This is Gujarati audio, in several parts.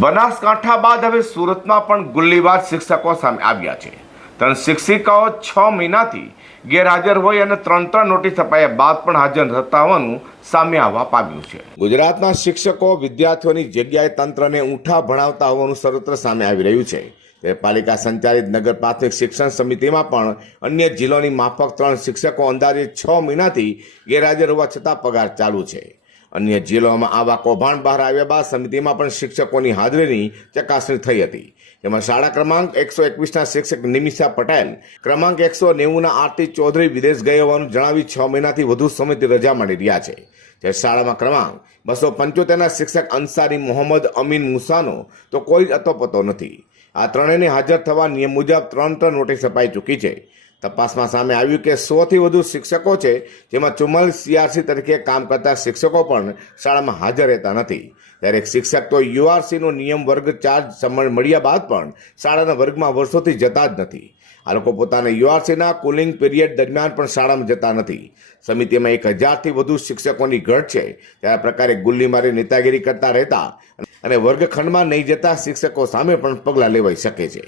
બનાસકાંઠા બાદ હવે સુરતમાં પણ ગુલ્લીબાજ શિક્ષકો સામે આવ્યા છે. ત્રણ શિક્ષિકાઓ છ મહિનાથી ગેરહાજર હોય અને ત્રણ ત્રણ નોટિસ અપાયા બાદ પણ હાજર થતા હોવાનું સામે આવવા પામ્યું છે. ગુજરાતના શિક્ષકો વિદ્યાર્થીઓની જગ્યાએ તંત્રને ઊંઠા ભણાવતા હોવાનું સર્વત્ર સામે આવી રહ્યું છે. પાલિકા સંચાલિત નગર પ્રાથમિક શિક્ષણ સમિતિમાં પણ અન્ય જિલ્લોની માફક ત્રણ શિક્ષકો અંદાજે છ મહિનાથી ગેરહાજર હોવા છતાં પગાર ચાલુ છે. અન્ય જિલ્લાઓમાં આવા કૌભાંડ બહાર આવ્યા બાદ સમિતિમાં પણ શિક્ષકોની હાજરીની ચકાસણી થઈ હતી. જેમાં શાળા ક્રમાંક એકસો એકવીસના શિક્ષક નિમિષા પટેલ, ક્રમાંક એકસો નેવુંના આરતી ચૌધરી વિદેશ ગયા હોવાનું જણાવી છ મહિનાથી વધુ સમયથી રજા મળી રહ્યા છે. જ્યારે શાળામાં ક્રમાંક બસો પંચોતેરના શિક્ષક અંસારી મોહમ્મદ અમીન મુસાનો, તો કોઈ અતોપતો નથી. આ ત્રણેયને હાજર થવા નિયમ મુજબ ત્રણ ત્રણ નોટિસ અપાઈ ચૂકી છે. તપાસમાં સામે આવ્યું કે સોથી વધુ શિક્ષકો છે, જેમાં ચુમ્માલીસ સીઆરસી તરીકે કામ કરતા શિક્ષકો પણ શાળામાં હાજર રહેતા નથી. ત્યારે એક શિક્ષક તો યુઆરસીનો નિયમ વર્ગ ચાર્જ સમય મળ્યા બાદ પણ શાળાના વર્ગમાં વર્ષોથી જતા જ નથી. આ લોકો પોતાના યુઆરસીના કુલિંગ પીરિયડ દરમિયાન પણ શાળામાં જતા નથી. સમિતિમાં એક હજારથી વધુ શિક્ષકોની ઘટ છે. ત્યારે પ્રકારે ગુલ્લીમારી, નેતાગીરી કરતા રહેતા અને વર્ગખંડમાં નહીં જતા શિક્ષકો સામે પણ પગલાં લેવાઈ શકે છે.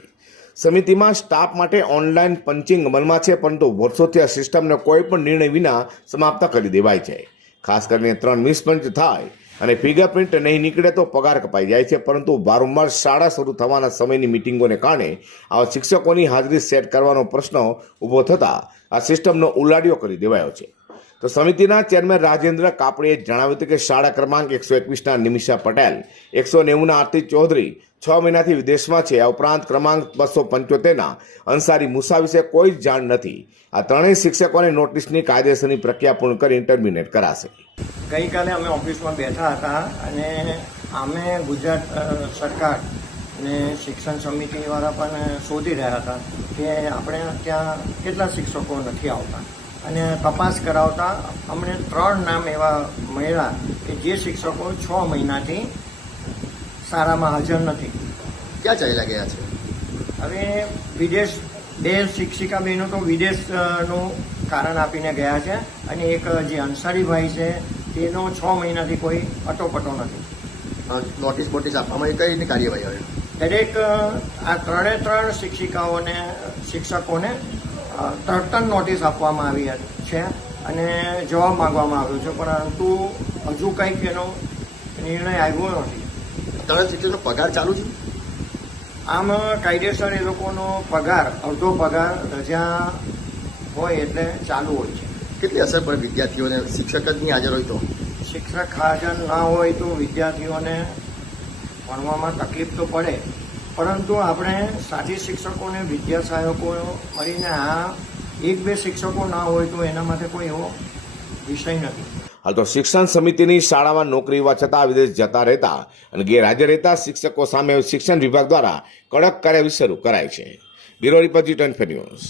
સમિતિમાં સ્ટાફ માટે ઓનલાઈન પંચિંગ અમલમાં છે, પરંતુ વર્ષોથી આ સિસ્ટમને કોઈ પણ નિર્ણય વિના સમાપ્ત કરી દેવાય છે. ખાસ કરીને ત્રણ મિસપંચ થાય અને ફિંગરપ્રિન્ટ નહીં નીકળે તો પગાર કપાઈ જાય છે, પરંતુ વારંવાર શાળા શરૂ થવાના સમયની મિટિંગોને કારણે આવા શિક્ષકોની હાજરી સેટ કરવાનો પ્રશ્ન ઊભો થતાં આ સિસ્ટમનો ઉલાડિયો કરી દેવાયો છે. તો સમિતિના ચેરમેન રાજેન્દ્ર કાપડીએ જણાવ્યું હતું કે શાળા ક્રમાંક એકસો એકવીસના નિમિષા પટેલ, એકસો નેવુંના આરતી ચૌધરી છ મહિનાથી વિદેશમાં છે. આ ઉપરાંત ક્રમાંક બસો પંચોતેરના. અંસારી મુસા વિશે કોઈ જ જાણ નથી. આ ત્રણેય શિક્ષકોને નોટિસની કાયદેસરની પ્રક્રિયા પૂર્ણ કરી ટર્મિનેટ કરાશે. ગઈકાલે અમે ઓફિસમાં બેઠા હતા અને અમે ગુજરાત સરકાર ને શિક્ષણ સમિતિવાળા પણ શોધી રહ્યા હતા કે આપણે ત્યાં કેટલા શિક્ષકો નથી આવતા. અને તપાસ કરાવતા અમને ત્રણ નામ એવા મળ્યા કે જે શિક્ષકો છ મહિનાથી શાળામાં હાજર નથી. ક્યાં ચાલ્યા ગયા છે? હવે વિદેશ બે શિક્ષિકા બહેનો તો વિદેશનું કારણ આપીને ગયા છે અને એક જે અંસારીભાઈ છે તેનો છ મહિનાથી કોઈ અટોપટો નથી. નોટિસ બોટિસ આપવામાં કઈ કાર્યવાહી હવે દરેક આ ત્રણે ત્રણ શિક્ષિકાઓને શિક્ષકોને ત્રણ નોટિસ આપવામાં આવી છે અને જવાબ માંગવામાં આવ્યો છે. પરંતુ હજુ કંઈક એનો નિર્ણય આવ્યો નથી. ત્રણ શિક્ષકનો પગાર ચાલુ છે? આમ કાયદેસર એ લોકોનો પગાર અડધો પગાર રજા હોય એટલે ચાલુ હોય છે. કેટલી અસર પડે વિદ્યાર્થીઓને? શિક્ષક જ નહીં હાજર હોય તો? શિક્ષક હાજર ના હોય તો વિદ્યાર્થીઓને ભણવામાં તકલીફ તો પડે. પરંતુ આપણે સાથી શિક્ષકોને વિદ્યા સહાયકો મળીને આ એક બે શિક્ષકો ના હોય તો એના માટે કોઈ એવો વિષય નથી. હાલ તો શિક્ષણ સમિતિની શાળામાં નોકરી હોવા છતાં વિદેશ જતા રહેતા અને ગેરહાજર રહેતા શિક્ષકો સામે શિક્ષણ વિભાગ દ્વારા કડક કાર્યવાહી શરૂ કરાઈ છે. Bureau report Zee news.